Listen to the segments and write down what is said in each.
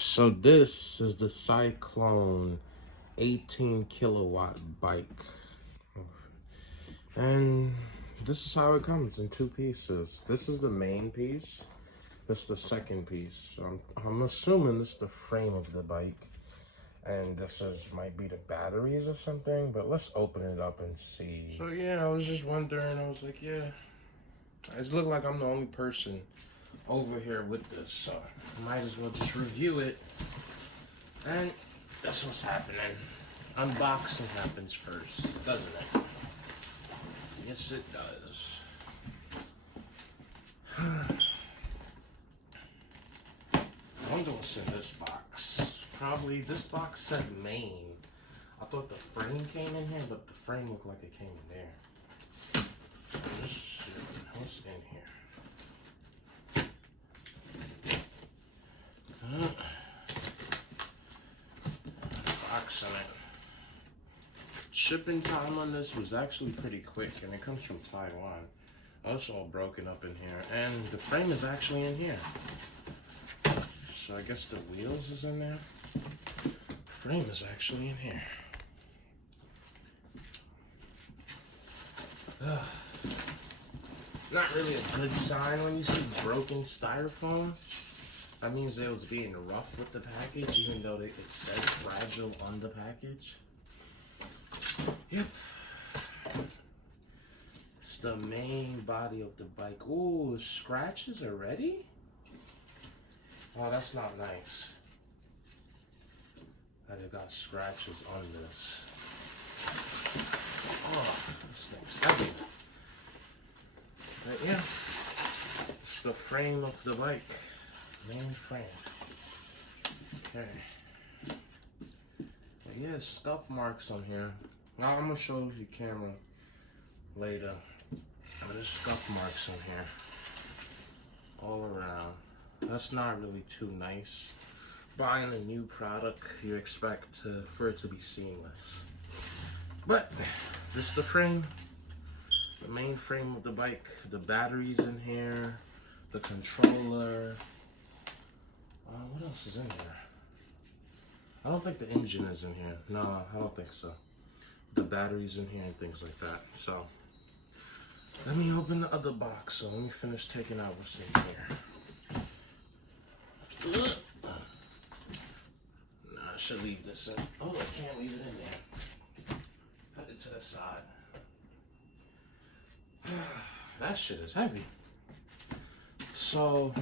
So this is the Cyclone 18 kilowatt bike. And this is how it comes in 2 pieces. This is the main piece. This is the second piece. So I'm assuming this is the frame of the bike. And this might be the batteries or something, but let's open it up and see. So yeah, I was just wondering, I was like, yeah, it looks like I'm the only person over here with this, so I might as well just review it. And that's what's happening. Unboxing happens first, doesn't it? Yes, it does. I wonder what's in this box. Probably this box said Maine. I thought the frame came in here, but the frame looked like it came in there. Let's see what's in here. Box in it. Shipping time on this was actually pretty quick, and it comes from Taiwan. Oh, it's all broken up in here, and the frame is actually in here. So I guess the wheels is in there. The frame is actually in here. Not really a good sign when you see broken styrofoam. That means they was being rough with the package, even though it says fragile on the package. Yep. It's the main body of the bike. Ooh, scratches already? Oh, that's not nice. That it got scratches on this. Oh, this thing's heavy. But yeah, it's the frame of the bike. Main frame. Okay. But yeah, scuff marks on here. Now I'm gonna show you the camera later. But there's scuff marks on here. All around. That's not really too nice. Buying a new product, you expect for it to be seamless. But this is the frame. The main frame of the bike. The batteries in here. The controller. What else is in here? I don't think the engine is in here. No, I don't think so. The batteries in here and things like that. So, let me open the other box. So, let me finish taking out what's in here. Nah, I should leave this in. Oh, I can't leave it in there. Put it to the side. That shit is heavy. So,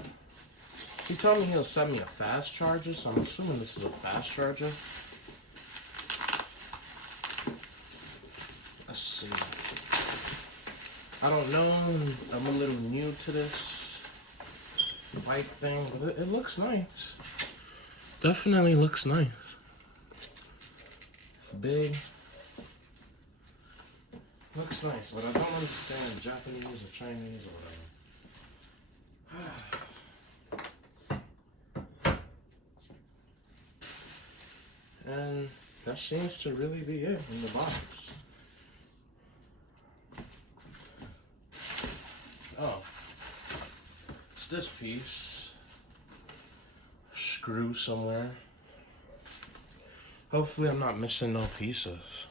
he told me he'll send me a fast charger, so I'm assuming this is a fast charger. Let's see. I don't know. I'm a little new to this bike thing, but it looks nice. Definitely looks nice. It's big. Looks nice, but I don't understand Japanese or Chinese or whatever. And that seems to really be it in the box. Oh, it's this piece. Screw somewhere. Hopefully I'm not missing no pieces.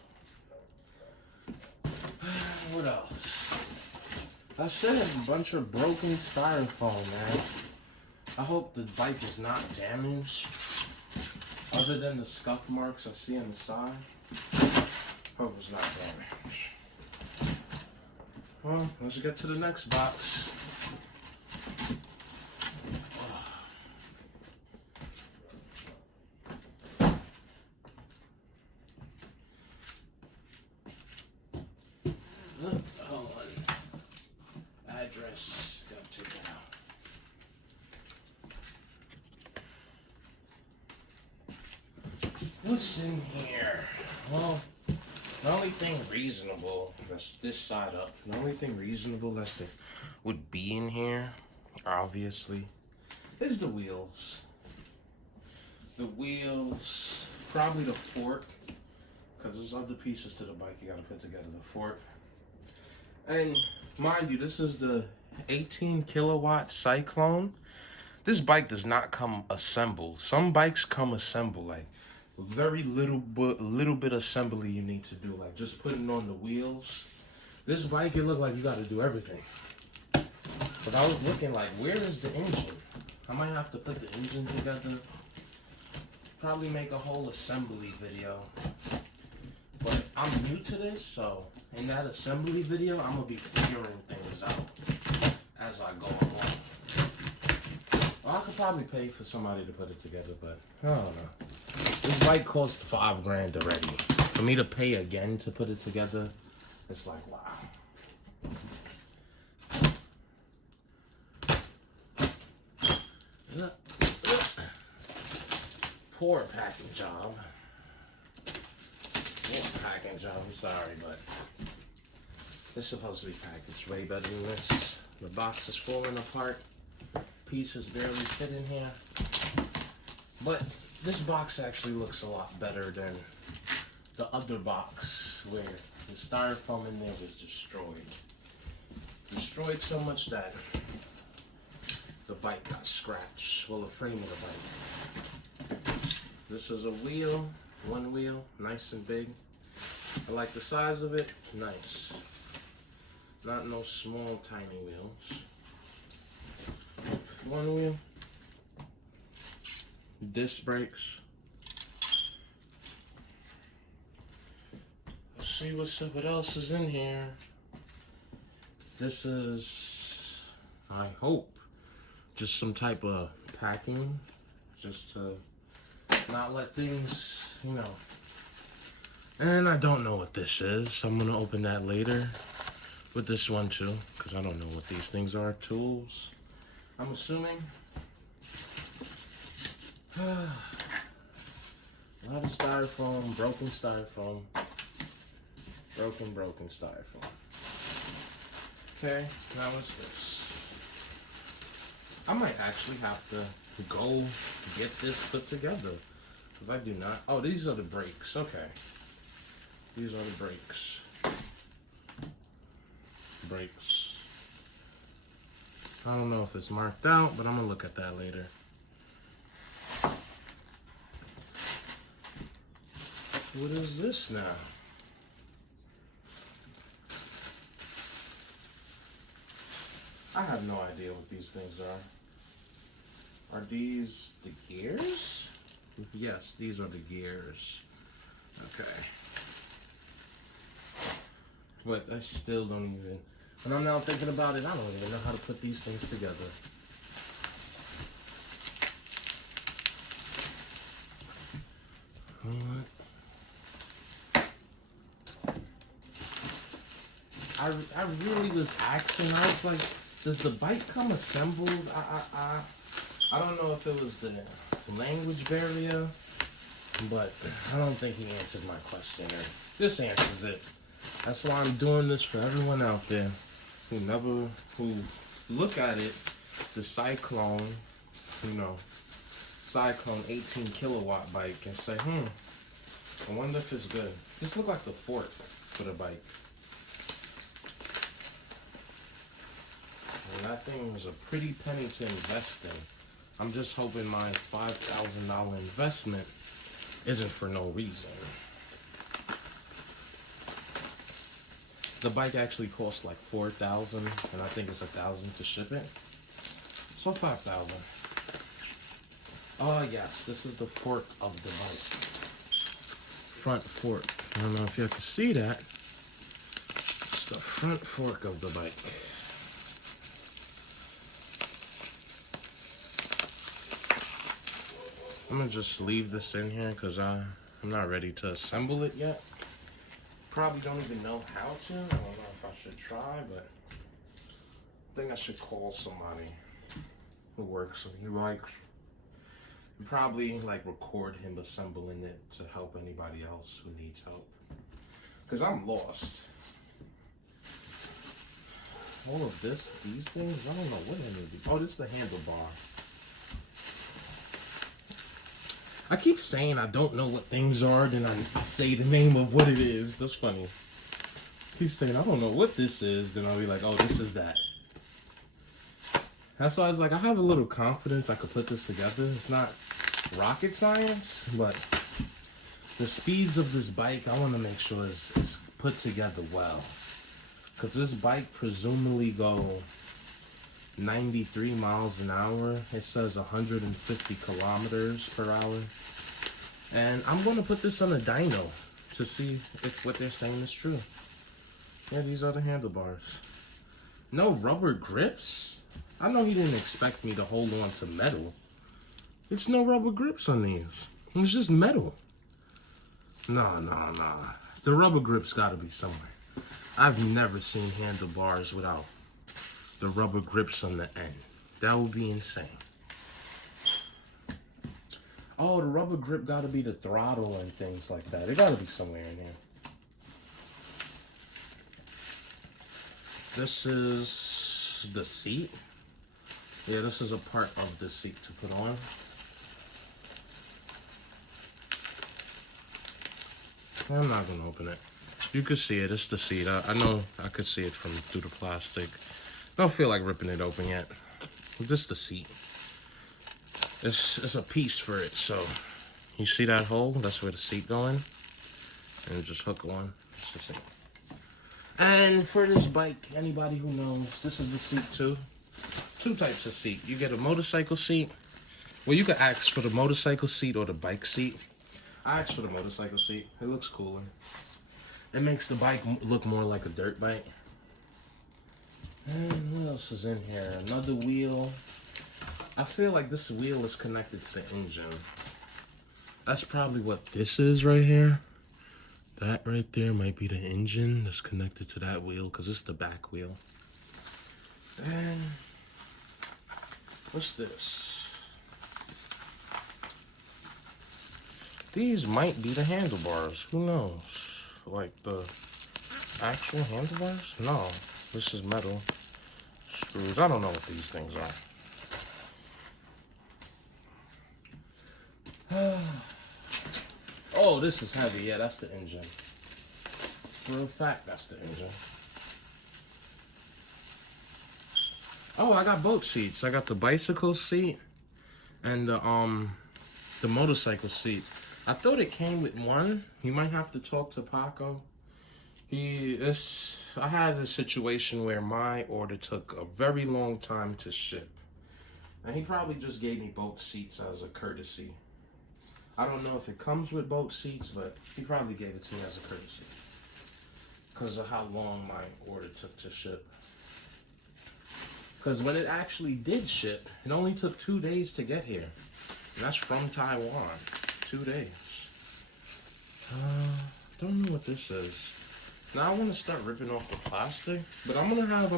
What else? That's it. A bunch of broken styrofoam, man. I hope the bike is not damaged. Other than the scuff marks I see on the side, hope it's not damaged. Well, let's get to the next box. Look, hold on. Address, gotta take it out. What's in here? Well, the only thing reasonable, that's this side up, the only thing reasonable that would be in here, obviously, is the wheels. The wheels, probably the fork, because there's other pieces to the bike you gotta put together, the fork. And mind you, this is the 18 kilowatt Cyclone. This bike does not come assembled. Some bikes come assembled, like very little bit assembly you need to do, like just putting on the wheels. This bike, it looked like you got to do everything. But I was looking like, where is the engine? I might have to put the engine together. Probably make a whole assembly video. But I'm new to this, so in that assembly video, I'm gonna be figuring things out as I go along. Well, I could probably pay for somebody to put it together, but I don't know. This bike cost $5 grand already. For me to pay again to put it together, it's like, wow. Poor packing job. I'm sorry, but it's supposed to be packaged way better than this. The box is falling apart. Pieces barely fit in here. But this box actually looks a lot better than the other box where the styrofoam in there was destroyed. Destroyed so much that the bike got scratched. Well, the frame of the bike. This is a wheel, one wheel, nice and big. I like the size of it, nice. Not no small, tiny wheels. One wheel. Disc brakes. Let's see what else is in here. This is, I hope, just some type of packing, just to not let things, you know. And I don't know what this is, so I'm gonna open that later with this one too, because I don't know what these things are. Tools, I'm assuming. A lot of styrofoam, broken styrofoam. Broken styrofoam. Okay, now what's this? I might actually have to go get this put together, because I do not. Oh, these are the brakes, okay. These are the brakes. Brakes. I don't know if it's marked out, but I'm gonna look at that later. What is this now? I have no idea what these things are. Are these the gears? Yes, these are the gears. Okay. But I still don't even, when I'm now thinking about it, I don't even know how to put these things together. I really was asking, I was like, does the bike come assembled? I don't know if it was the language barrier, but I don't think he answered my question. And this answers it. That's why I'm doing this for everyone out there who look at it, the Cyclone, Cyclone 18 kilowatt bike, and say, I wonder if it's good. This look like the fork for the bike. And that thing was a pretty penny to invest in. I'm just hoping my $5,000 investment isn't for no reason. The bike actually costs like $4,000, and I think it's $1,000 to ship it. So $5,000. Oh yes, this is the fork of the bike. Front fork. I don't know if you can see that. It's the front fork of the bike. I'm gonna just leave this in here because I'm not ready to assemble it yet. Probably don't even know how to. I don't know if I should try, but I think I should call somebody who works on e-bikes. Probably like record him assembling it to help anybody else who needs help. Because I'm lost. All of these things, I don't know what any of these. Oh, this is the handlebar. I keep saying I don't know what things are, then I say the name of what it is. That's funny. I keep saying I don't know what this is, then I'll be like, oh, this is that. That's why I was like, I have a little confidence I could put this together. It's not rocket science, but the speeds of this bike, I want to make sure it's put together well. Because this bike presumably go 93 miles an hour. It says 150 kilometers per hour. And I'm going to put this on a dyno to see if what they're saying is true. Yeah, these are the handlebars. No rubber grips? I know he didn't expect me to hold on to metal. It's no rubber grips on these. It's just metal. Nah. The rubber grips gotta be somewhere. I've never seen handlebars without the rubber grips on the end. That would be insane. Oh, the rubber grip gotta be the throttle and things like that. It gotta be somewhere in here. This is the seat. Yeah, this is a part of the seat to put on. I'm not gonna open it. You could see it. It's the seat. I know I could see it from through the plastic. Don't feel like ripping it open yet. It's just the seat. It's a piece for it. So you see that hole? That's where the seat going. And just hook on. It's the seat. And for this bike, anybody who knows, this is the seat too. Two types of seat. You get a motorcycle seat. Well, you can ask for the motorcycle seat or the bike seat. I asked for the motorcycle seat. It looks cooler. It makes the bike look more like a dirt bike. And what else is in here? Another wheel. I feel like this wheel is connected to the engine. That's probably what this is right here. That right there might be the engine that's connected to that wheel because it's the back wheel. And what's this? These might be the handlebars. Who knows? Like the actual handlebars? No. This is metal. Screws. I don't know what these things are. Oh, this is heavy. Yeah, that's the engine. For a fact, that's the engine. Oh, I got both seats. I got the bicycle seat and the motorcycle seat. I thought it came with one. You might have to talk to Paco. I had a situation where my order took a very long time to ship. And he probably just gave me both seats as a courtesy. I don't know if it comes with both seats, but he probably gave it to me as a courtesy. Because of how long my order took to ship. Because when it actually did ship, it only took 2 days to get here. And that's from Taiwan. 2 days. Don't know what this is. Now I want to start ripping off the plastic, but I'm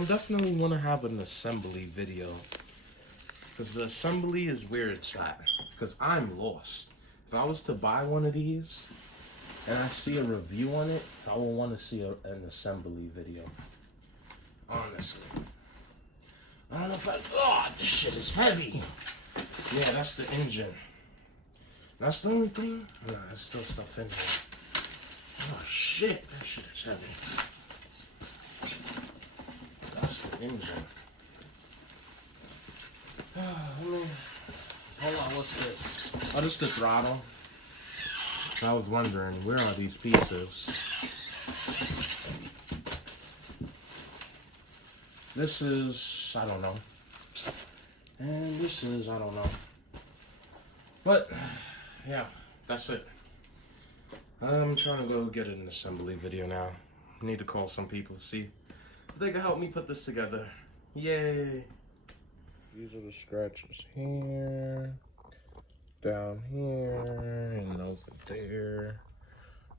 definitely want to have an assembly video. Because the assembly is where it's at. Because I'm lost. If I was to buy one of these and I see a review on it, I will want to see an assembly video. Honestly. I don't know if oh, this shit is heavy. Yeah, that's the engine. That's the only thing? Nah, there's still stuff in here. Oh shit, that shit is heavy. That's the engine. Hold on, what's this? Oh, this is the throttle. I was wondering, where are these pieces? This is, I don't know. And this is, I don't know. But, yeah, that's it. I'm trying to go get an assembly video now. I need to call some people to see if they can help me put this together. Yay! These are the scratches here, down here, and over there.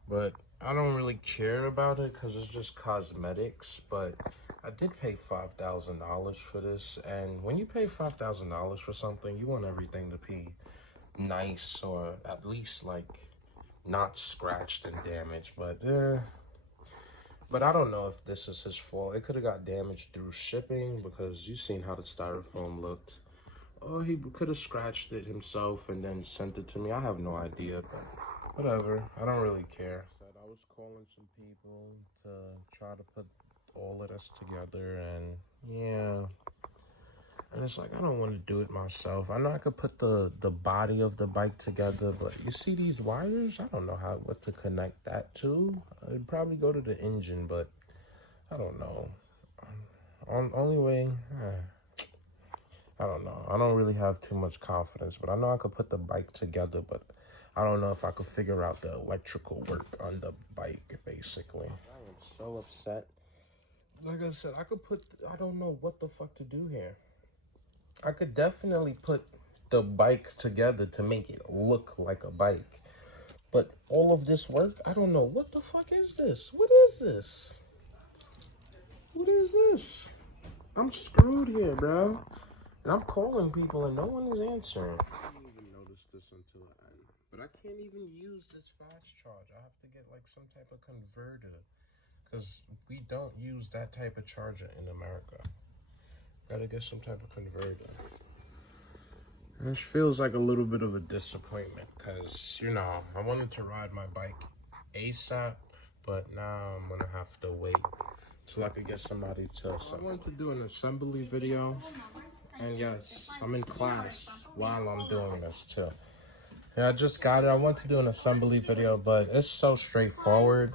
But I don't really care about it because it's just cosmetics. But I did pay $5,000 for this. And when you pay $5,000 for something, you want everything to be nice or at least like not scratched and damaged. But I don't know if this is his fault. It could have got damaged through shipping because you've seen how the styrofoam looked. Or he could have scratched it himself and then sent it to me. I have no idea, but whatever. I don't really care. I was calling some people to try to put all of this together, and yeah. And it's like, I don't want to do it myself. I know I could put the body of the bike together, but you see these wires? I don't know what to connect that to. I'd probably go to the engine, but I don't know. Only way, I don't know. I don't really have too much confidence, but I know I could put the bike together, but I don't know if I could figure out the electrical work on the bike, basically. I am so upset. Like I said, I don't know what the fuck to do here. I could definitely put the bike together to make it look like a bike. But all of this work, I don't know. What the fuck is this? What is this? What is this? I'm screwed here, bro. And I'm calling people and no one is answering. I didn't even notice this until the end. But I can't even use this fast charge. I have to get like some type of converter. Because we don't use that type of charger in America. Gotta get some type of converter. This feels like a little bit of a disappointment. Because, you know, I wanted to ride my bike ASAP. But now I'm gonna have to wait till I could get somebody to. I wanted to do an assembly video, and yes, I'm in class while I'm doing this too. Yeah, I just got it. I want to do an assembly video, but it's so straightforward.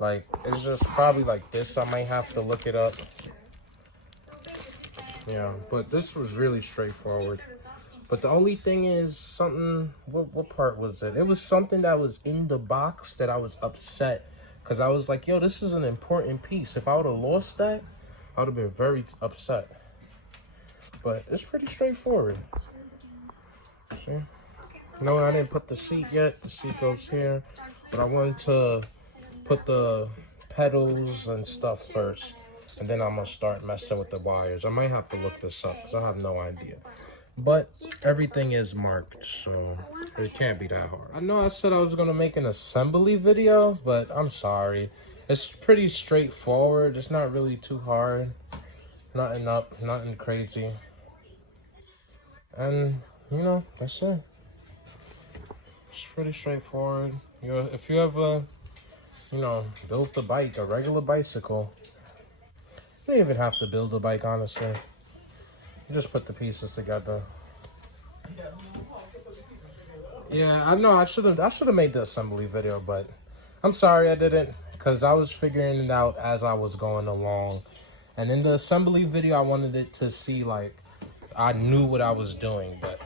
Like, it's just probably like this. I might have to look it up. Yeah, but this was really straightforward. But the only thing is something, what part was it? It was something that was in the box that I was upset. Because I was like, yo, this is an important piece. If I would have lost that, I would have been very upset. But it's pretty straightforward. See? No, I didn't put the seat yet. The seat goes here. But I wanted to put the pedals and stuff first. And then I'm going to start messing with the wires. I might have to look this up because I have no idea. But everything is marked, so it can't be that hard. I know I said I was going to make an assembly video, but I'm sorry. It's pretty straightforward. It's not really too hard. Nothing crazy. And, you know, that's it. It's pretty straightforward. If you ever, you know, built a bike, a regular bicycle, you don't even have to build a bike, honestly. You just put the pieces together. Yeah, I know I should have made the assembly video, but I'm sorry I didn't, because I was figuring it out as I was going along. And in the assembly video, I wanted it to see like I knew what I was doing, but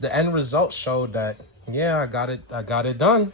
the end result showed that, yeah, I got it done.